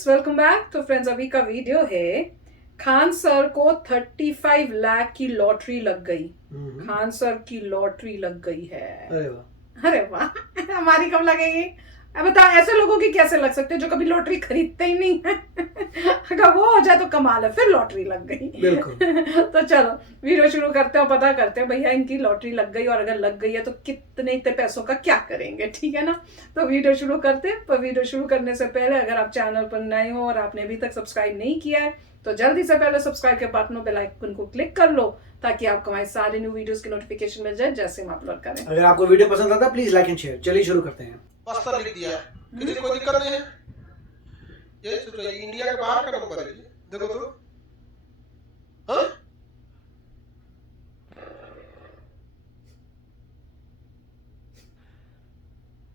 Friends, welcome back. तो friends, अभी का वीडियो है खान सर को 35 लाख की लॉटरी लग गई। खान सर की लॉटरी लग गई है। अरे वाह, अरे वाह। हमारी कब लगेगी? अब बताओ, ऐसे लोगों की कैसे लग सकते हैं जो कभी लॉटरी खरीदते ही नहीं है। अगर वो हो जाए तो कमाल है, फिर लॉटरी लग गई। बिल्कुल। तो चलो वीडियो शुरू करते हैं और पता करते हैं भैया इनकी लॉटरी लग गई, और अगर लग गई है तो कितने इतने पैसों का क्या करेंगे, ठीक है ना। तो वीडियो शुरू करते हैं। पर वीडियो शुरू करने से पहले अगर आप चैनल पर नए हो और आपने अभी तक सब्सक्राइब नहीं किया है तो जल्दी से पहले सब्सक्राइब के बटन बेल आइकन को क्लिक कर लो, ताकि आपको हमारे सारे न्यू वीडियोस की नोटिफिकेशन मिल जाए जैसे हम अपलोड करें। अगर आपको वीडियो पसंद आता है प्लीज लाइक एंड शेयर। चलिए शुरू करते हैं। बस्तर लिख दिया, किसी कोई दिक्कत नहीं है। ये सोच रही इंडिया के बाहर का नंबर है, देखो तो। हाँ?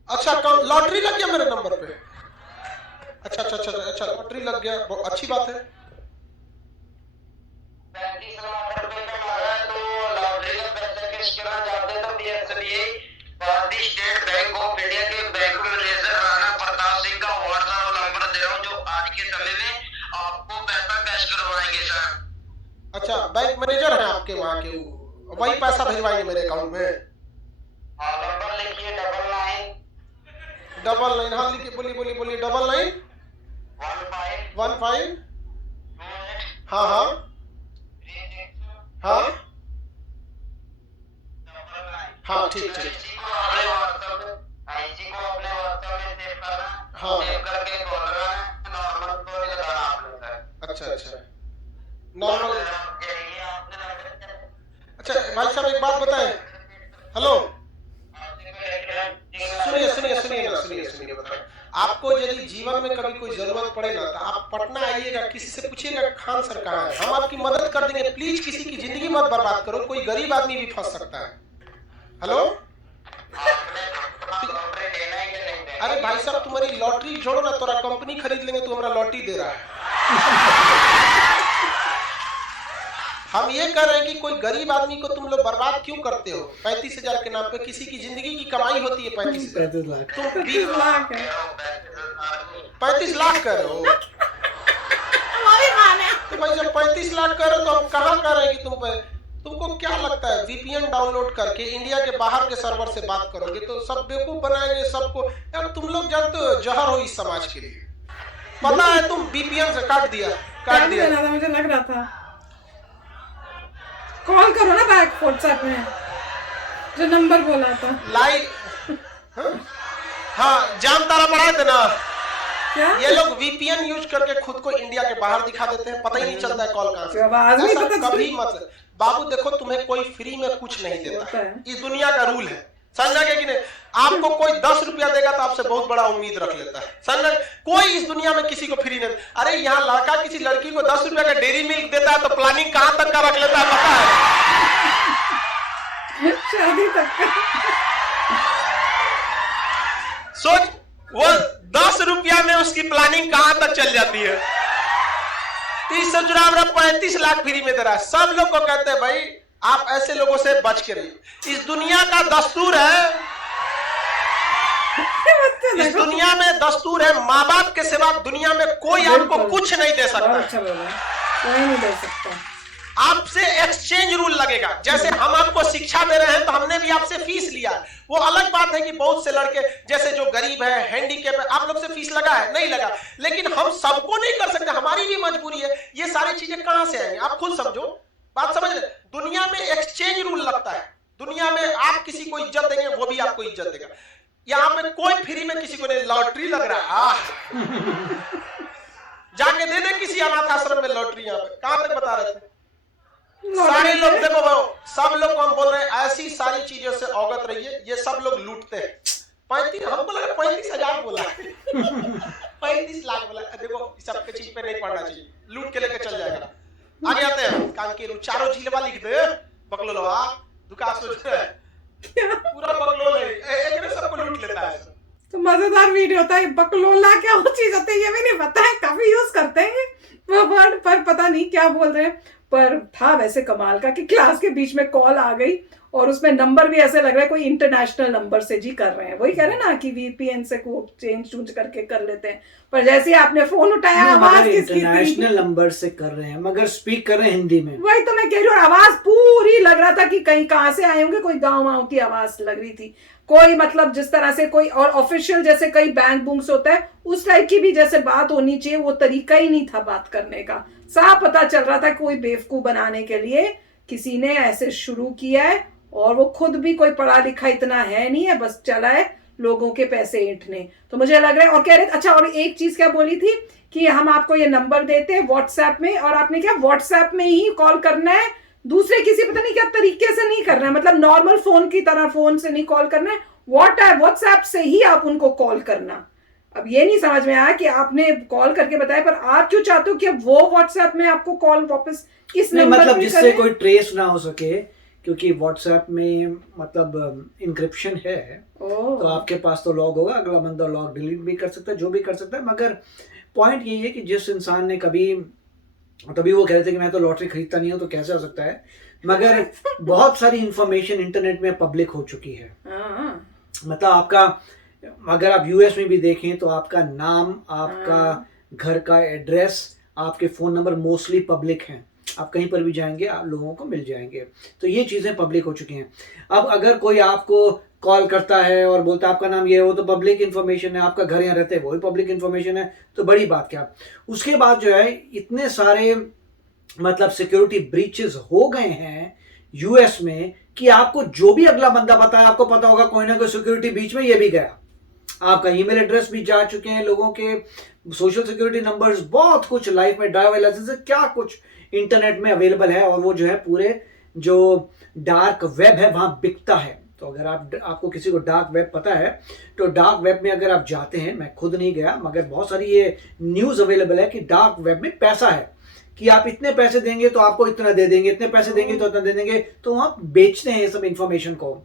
अच्छा, लॉटरी लग गया मेरे नंबर पे। अच्छा अच्छा अच्छा अच्छा, लॉटरी लग गया, बहुत अच्छी बात है। 35 लाख रुपए का लगा है, तो लॉटरी का पैसा कैश करना चाहते हैं तो बीएसबीआई भारतीय स्टेट बैंक ऑफ इंडिया के बैंक मैनेजर राणा प्रताप सिंह का व्हाट्सएप नंबर दे रहा हूँ, जो आज के समय में आपको पैसा कैश करवाएंगे सर। अच्छा, बैंक मैनेजर है आपके वहाँ के, वही पैसा भिजवाएंगे मेरे अकाउंट में। हाँ, नंबर लिखिए 99 डबल 9, हाँ लिखिए, बोलिए बोलिए बोलिए। 99 15 15। हाँ हाँ हाँ हाँ, ठीक ठीक। इसी को अपने व्हाट्सएप में सेव करना। हाँ। सेव करके कॉल करना, नॉर्मल कॉल लगाना आपने सर। अच्छा अच्छा, नॉर्मल। यही आपने नंबर। अच्छा भाई साहब, एक बात बताएं। हेलो, सुनिए सुनिए सुनिए ना, सुनिए सुनिए, बताएं। आपको यदि जीवन में कभी कोई जरूरत पड़े ना तो आप पटना आइएगा, किसी से पूछिएगा खान सर कहाँ है, हम आपकी मदद कर देंगे। प्लीज किसी की जिंदगी मत बर्बाद करो, कोई गरीब आदमी भी फंस सकता है। हेलो, अरे भाई साहब, तुम्हारी लॉटरी छोड़ो ना, तोरा कंपनी खरीद लेंगे, तू हमारा लॉटरी दे रहा है। हम ये कह रहे हैं कि कोई गरीब आदमी को तुम लोग बर्बाद क्यों करते हो? 35,000 के नाम पे किसी की जिंदगी की कमाई होती है 35,000। 35 लाख। तुम 30 लाख है। 35 लाख कह रहे हो? हमारी मान है। तो भाई जब 35 लाख कह रहे हो तो हम कहाँ कह रहे हैं कि तुमको क्या लगता है वीपीएन डाउनलोड करके इंडिया के बाहर के सर्वर से बात करोगे तो सब बेवकूफ बनाएंगे सबको? यार तुम लोग जानते हो जहर हो इस समाज के लिए, पता है? तुम वीपीएन से काट दिया। मुझे लग रहा था। कॉल करो ना बैक व्हाट्सएप में, जो नंबर बोला था। लाइव। हाँ, जाम तारा बढ़ाए थे ना। क्या? ये लोग वीपीएन यूज करके खुद को इंडिया के बाहर दिखा देते हैं, पता ही नहीं चलता है कॉल कहाँ से। आवाज नहीं ऐसा पता कभी मत। बाबू देखो, तुम्हें कोई फ्री में कुछ नहीं देता है, इस दुनिया का रूल है, समझा क्या कि नहीं? आपको कोई 10 रुपया देगा तो आपसे बहुत बड़ा उम्मीद रख लेता है, समझा? कोई इस दुनिया में किसी को फ्री नहीं। अरे यहाँ लड़का किसी लड़की को 10 रुपया का डेयरी मिल्क देता है तो प्लानिंग कहाँ तक का रख लेता है, पता है? शादी तक का। सोच, वो 10 रुपया में उसकी प्लानिंग कहां तक चल जाती है। 35 लाख फ्री में दे रहा है। सब लोग को कहते हैं भाई आप ऐसे लोगों से बच के रहिए। इस दुनिया का दस्तूर है, इस दुनिया में दस्तूर है, माँ बाप के सिवा दुनिया में कोई आपको कुछ नहीं दे सकता। अच्छा बोला, कोई नहीं दे सकता। आपसे एक्सचेंज रूल लगेगा। जैसे हम आपको शिक्षा दे रहे हैं तो हमने भी आपसे फीस लिया। वो अलग बात है कि बहुत से लड़के जैसे जो गरीब है, हैंडीकैप है, आप लोग से फीस लगा है? नहीं लगा। लेकिन हम सबको नहीं कर सकते, हमारी भी मजबूरी है। ये सारी चीजें कहां से आएंगी, आप खुद समझो, बात समझ रहे? दुनिया में एक्सचेंज रूल लगता है। दुनिया में आप किसी को इज्जत देंगे, वो भी आपको इज्जत देगा। यहाँ पे कोई फ्री में किसी को नहीं। लॉटरी लग रहा है, जाके दे दे किसी अनाथ आश्रम में लॉटरी। यहाँ पे कहां तक बता रहे थे? सारे लोग देखो, सब लोग को हम बोल रहे हैं ऐसी सारी चीजों से अवगत रहिए। ये सब लोग लूटते हैं। 35, हमको लगा 35,000 बोला, 35 लाख बोला। देखो सबके चीज पे नहीं पड़ना चाहिए, लूट के लेके चल जाएगा। आगे आते हैं। कांकेरू चारों झीलवा लिख दे, बकलोलवा दुकान सोच पूरा बकलोल है, एक ने सबको लूट लेता है। तो मजेदार वीडियो होता है। बकलोला क्या वो चीज होती है ये भी नहीं पता है, काफी यूज करते हैं वो वर्ड, पर पता नहीं क्या बोल रहे हैं। पर था वैसे कमाल का कि क्लास के बीच में कॉल आ गई और उसमें नंबर भी ऐसे लग रहा है कोई इंटरनेशनल नंबर से जी कर रहे हैं, वही कह रहे हैं ना कि वीपीएन से को चेंज चूंज करके कर लेते हैं, पर जैसे ही आपने फोन उठाया आवाज किसकी थी? इंटरनेशनल नंबर से कर रहे हैं मगर स्पीक कर रहे हैं हिंदी में। वही तो मैं कह रही हूँ, आवाज पूरी लग रहा था कि कहीं कहाँ से आए होंगे, कोई गाँव वाँव की आवाज लग रही थी, कोई मतलब जिस तरह से कोई और ऑफिशियल जैसे कई बैंक बुंक से होता है उस टाइप की भी जैसे बात होनी चाहिए, वो तरीका ही नहीं था बात करने का। साफ पता चल रहा था कोई बेवकूफ बनाने के लिए किसी ने ऐसे शुरू किया है, और वो खुद भी कोई पढ़ा लिखा इतना है नहीं है, बस चला है लोगों के पैसे ऐंठने। तो मुझे लग रहा है, और कह रहे अच्छा, और एक चीज क्या बोली थी कि हम आपको ये नंबर देते हैं व्हाट्सएप में, और आपने क्या व्हाट्सएप में ही कॉल करना है, दूसरे किसी पता नहीं क्या तरीके से नहीं करना है, मतलब नॉर्मल फोन की तरह फोन से नहीं कॉल करना है, व्हाट्सएप से ही आप उनको कॉल करना। अब ये नहीं समझ में आया कि आपने कॉल करके बताया, पर आप क्यों चाहते हो कि वो व्हाट्सएप में आपको कॉल वापस इस नंबर मतलब पे जिससे करें? कोई ट्रेस ना हो सके, क्योंकि व्हाट्सएप में मतलब इंक्रिप्शन है, तो आपके पास तो लॉग होगा, अगला बंदा लॉग डिलीट भी कर सकता है, जो भी कर सकता है। मगर पॉइंट ये है कि जिस इंसान ने तभी वो कह रहे थे कि मैं तो लॉटरी खरीदता नहीं हूँ, तो कैसे हो सकता है, मगर बहुत सारी इंफॉर्मेशन इंटरनेट में पब्लिक हो चुकी है। मतलब आपका, अगर आप यूएस में भी देखें तो आपका नाम, आपका घर का एड्रेस, आपके फ़ोन नंबर मोस्टली पब्लिक हैं, आप कहीं पर भी जाएंगे आप लोगों को मिल जाएंगे, तो ये चीज़ें पब्लिक हो चुकी हैं। अब अगर कोई आपको कॉल करता है और बोलता है आपका नाम ये है, वो तो पब्लिक इन्फॉर्मेशन है, आपका घर यहाँ रहते हैं वो भी पब्लिक इन्फॉर्मेशन है, तो बड़ी बात क्या। उसके बाद जो है इतने सारे मतलब सिक्योरिटी ब्रीचेस हो गए हैं यूएस में कि आपको जो भी अगला बंदा बताया, आपको पता होगा कोई ना कोई सिक्योरिटी बीच में ये भी गया, आपका ईमेल एड्रेस भी जा चुके हैं लोगों के, सोशल सिक्योरिटी नंबर्स, बहुत कुछ, लाइफ में ड्राइवर लाइसेंस, क्या कुछ इंटरनेट में अवेलेबल है, और वो जो है पूरे जो डार्क वेब है वहां बिकता है। तो अगर आपको किसी को डार्क वेब पता है, तो डार्क वेब में अगर आप जाते हैं, मैं खुद नहीं गया मगर बहुत सारी ये न्यूज़ अवेलेबल है कि डार्क वेब में पैसा है, कि आप इतने पैसे देंगे तो आपको इतना दे देंगे, इतने पैसे देंगे तो इतना दे देंगे, तो आप बेचते हैं ये सब इंफॉर्मेशन को।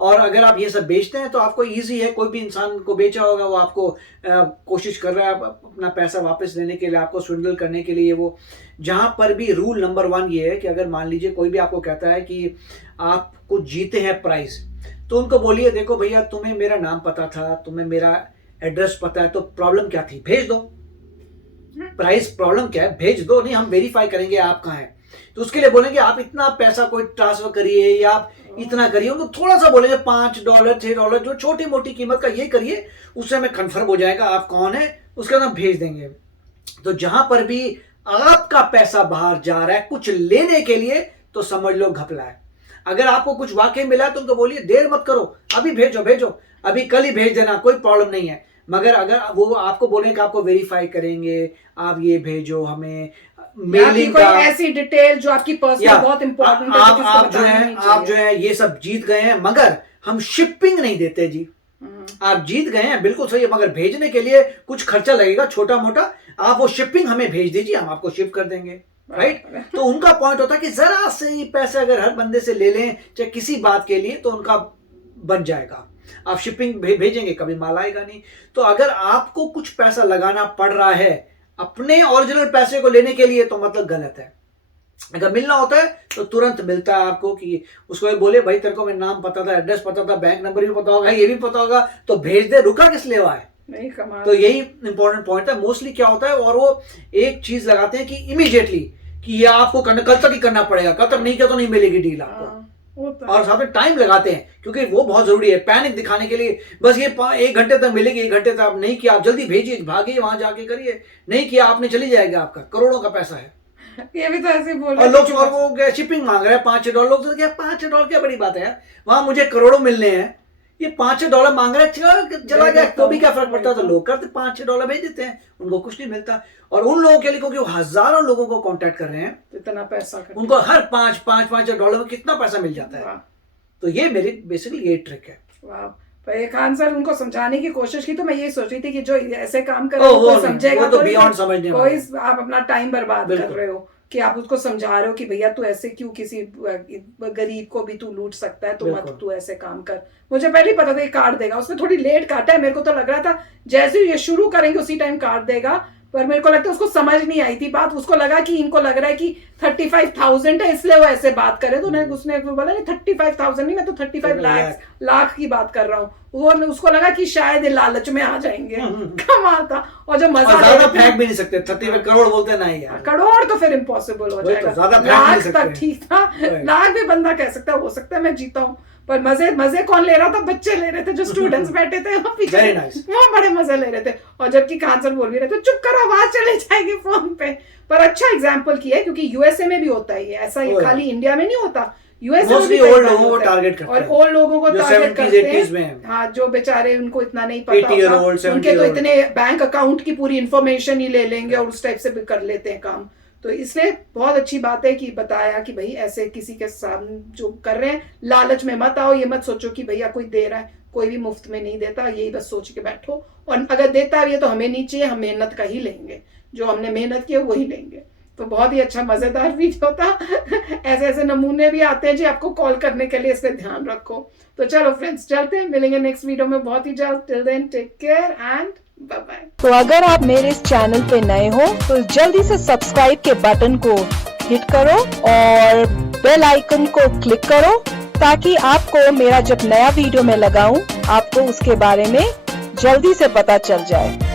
और अगर आप ये सब बेचते हैं तो आपको इजी है, कोई भी इंसान को बेचा होगा वो आपको कोशिश कर रहा है अपना पैसा वापस लेने के लिए, आपको स्विंडल करने के लिए। वो जहां पर भी रूल नंबर 1 ये है कि अगर मान लीजिए कोई भी आपको कहता है कि आप कुछ जीते हैं प्राइज, तो उनको बोलिए देखो भैया तुम्हें मेरा नाम पता था, तुम्हें मेरा एड्रेस पता है, तो प्रॉब्लम क्या थी, भेज दो प्राइस, प्रॉब्लम क्या है, भेज दो, नहीं हम वेरीफाई करेंगे आप कहाँ हैं। तो उसके लिए बोलेंगे आप इतना पैसा कोई ट्रांसफर करिए या आप इतना करिए, उनको थोड़ा सा बोलेंगे $5 $6 जो छोटी मोटी कीमत का ये करिए, उससे हमें कंफर्म हो जाएगा आप कौन है, उसका नाम भेज देंगे। तो जहां पर भी आपका पैसा बाहर जा रहा है कुछ लेने के लिए, तो समझ लो घपला है। अगर आपको कुछ वाकई मिला है तो उनको बोलिए देर मत करो, अभी भेजो, अभी कल ही भेज देना, कोई प्रॉब्लम नहीं है। मगर अगर वो आपको बोलेंगे आपको वेरीफाई करेंगे, आप ये भेजो हमें मेलिंग कोई का, ऐसी डिटेल जो आपकी पर्सनल बहुत इंपॉर्टेंट है, आप जो है ये सब जीत गए हैं, मगर हम शिपिंग नहीं देते जी। आप जीत गए हैं बिल्कुल सही है, मगर भेजने के लिए कुछ खर्चा लगेगा छोटा मोटा, आप वो शिपिंग हमें भेज दीजिए, हम आपको शिप कर देंगे, राइट। तो उनका पॉइंट होता है कि जरा से ही पैसे अगर हर बंदे से ले लें चाहे किसी बात के लिए, तो उनका बन जाएगा। आप शिपिंग भेजेंगे कभी माल आएगा नहीं। तो अगर आपको कुछ पैसा लगाना पड़ रहा है अपने ओरिजिनल पैसे को लेने के लिए, तो मतलब गलत है। अगर मिलना होता है तो तुरंत मिलता है आपको, कि उसको बोले भाई तेरे को मेरा नाम पता था, एड्रेस पता था, बैंक नंबर भी पता होगा, ये भी पता होगा, तो भेज दे, रुका किस लिए हुआ है। नहीं कमाल। तो यही इंपॉर्टेंट पॉइंट है। मोस्टली क्या होता है, और वो एक चीज लगाते हैं कि इमीडिएटली कि ये आपको कल तक ही करना पड़ेगा, कल तक नहीं किया तो नहीं मिलेगी डील आपको, और साथ में टाइम लगाते हैं क्योंकि वो बहुत जरूरी है, पैनिक दिखाने के लिए। बस ये 1 घंटे तक मिलेगी, 1 घंटे तक आप नहीं किया, आप जल्दी भेजिए, भागिए वहां जाके करिए, नहीं किया आपने चली जाएगा, आपका करोड़ों का पैसा है। ये भी तो ऐसे बोल और लोग और वो शिपिंग मांग रहे हैं $5-6, लोग तो क्या $5-6 क्या बड़ी बात है यार, वहां मुझे करोड़ों मिलने हैं, ये $5-6 मांग रहे हैं, चला गया तो भी क्या फर्क पड़ता है। तो लोग करते $5-6 भेज देते हैं, उनको कुछ नहीं मिलता। और उन लोगों के लिए क्योंकि वो हजारों लोगों को कांटेक्ट कर रहे हैं, इतना पैसा उनको हर $5 में कितना पैसा मिल जाता है। तो ये मेरी बेसिकली ये ट्रिक है। वाह, पर एक आंसर उनको समझाने की कोशिश की, तो मैं ये सोच रही थी कि जो ऐसे काम कर रहे हो कोई समझेगा, तो बियॉन्ड समझने वाला है। कोई आप अपना टाइम बर्बाद कर रहे हो कि आप उसको समझा रहे हो कि भैया तू ऐसे क्यों किसी गरीब को भी तू लूट सकता है, तो मत तू ऐसे काम कर। मुझे पहले ही पता था ये काट देगा, उसने थोड़ी लेट काटा है, मेरे को तो लग रहा था जैसे ही ये शुरू करेंगे उसी टाइम काट देगा, पर मेरे को लगता है उसको समझ नहीं आई थी बात, उसको लगा कि इनको लग रहा है कि 35,000 है इसलिए वो ऐसे बात करे, तो उसने बोला नहीं 35,000 नहीं, मैं तो 35 लाख की बात कर रहा हूँ। वो उसको लगा कि शायद लालच में आ जाएंगे। कमाल था। और जो मजा ज्यादा फेंक भी नहीं सकते, 35 करोड़ बोलते नहीं यार, करोड़ तो फिर इम्पॉसिबल हो जाएगा, लाख तक ठीक था, लाख भी बंदा कह सकता है, हो सकता है मैं जीता हूँ, पर मजे कौन ले रहा था? बच्चे ले रहे थे, जो स्टूडेंट्स बैठे थे वहाँ पीछे, वो बड़े मजे ले रहे थे। और जबकि खान सर बोल भी रहे थे चुप करो आवाज चले जाएगी फोन पे। पर अच्छा एग्जाम्पल किया है, क्योंकि यूएसए में भी होता है ये ऐसा, ये खाली इंडिया में नहीं होता, यूएसए में भी ओल्ड लोगों को टारगेट करते हैं, और ओल्ड लोगों को टारगेट करते हैं। हाँ, जो बेचारे उनको इतना नहीं पता होता, उनके तो इतने बैंक अकाउंट की पूरी इंफॉर्मेशन ही ले लेंगे और उस टाइप से भी कर लेते हैं काम। तो इसलिए बहुत अच्छी बात है कि बताया कि भाई ऐसे किसी के सामने जो कर रहे हैं लालच में मत आओ, ये मत सोचो कि भैया कोई दे रहा है, कोई भी मुफ्त में नहीं देता, यही बस सोच के बैठो। और अगर देता भी है तो हमें नहीं चाहिए, हम मेहनत का ही लेंगे, जो हमने मेहनत की है वही लेंगे। तो बहुत ही अच्छा मजेदार वीडियो था। ऐसे ऐसे नमूने भी आते हैं जी आपको कॉल करने के लिए, इसलिए ध्यान रखो। तो चलो फ्रेंड्स, चलते हैं, मिलेंगे नेक्स्ट वीडियो में बहुत ही जल्द। Till then take care and bye bye. तो अगर आप मेरे इस चैनल पे नए हो तो जल्दी से सब्सक्राइब के बटन को हिट करो और बेल आइकन को क्लिक करो, ताकि आपको मेरा जब नया वीडियो मैं लगाऊं आपको उसके बारे में जल्दी से पता चल जाए।